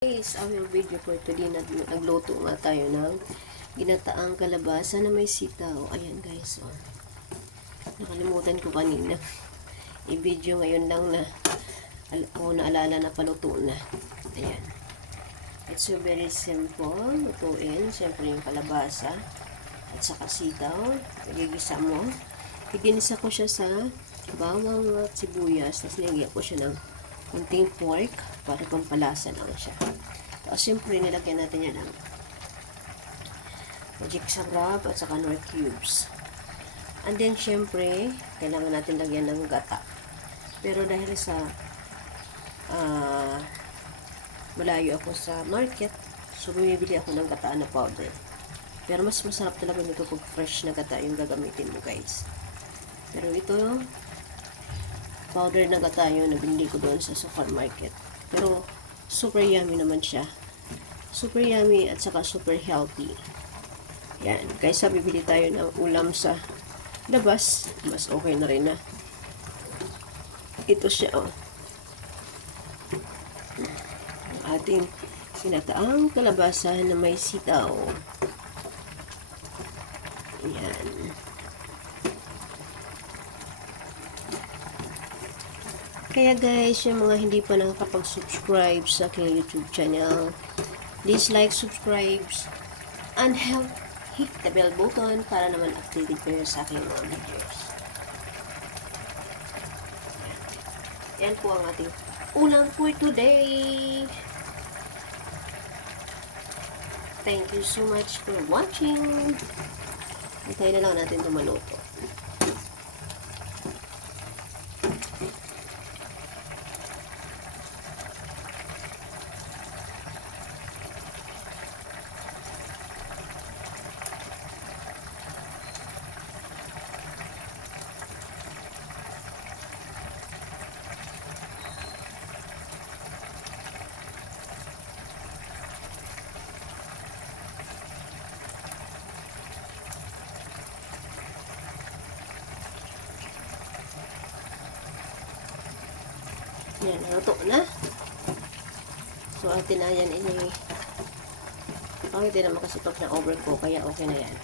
Guys, our video for today, nagluto nga tayo ng ginataang kalabasa na may sitaw. Ayan guys, oh. Nakalimutan ko kanina i-video ngayon lang na naalala na paluto na. Ayan, it's so very simple lutuin. Siyempre yung kalabasa at saka sitaw, magigisa mo. Iginisa ko siya sa bawang at sibuyas, tapos nilagyan ko siya ng kunting pork para pampalasa lang siya. Tapos siyempre nilagyan natin yan ng magic sarap at saka nor cubes. And then siyempre kailangan natin lagyan ng gata. Pero dahil sa malayo ako sa market, so bumibili ako ng gata na powder. Pero mas masarap talaga nito pag fresh na gata yung gagamitin mo guys. Pero ito powder na gata yung nabili ko doon sa supermarket. Pero super yummy naman siya. Super yummy at saka super healthy. Yan. Kaysa bibili tayo ng ulam sa labas, mas okay na rin na. Ito siya, oh. Ang ating sinataang kalabasa na may sitaw. Yan. Kaya guys, yung mga hindi pa nakakapag-subscribe sa aking YouTube channel, please like, subscribe, and hit the bell button para naman updated kayo sa aking mga videos. Yan po ang ating ulam for today. Thank you so much for watching. Hintayin na lang natin ito maluto. Yan, naluto na. So, atin na yan ini. Okay din naman kasi pag na-overcook, kaya okay na yan.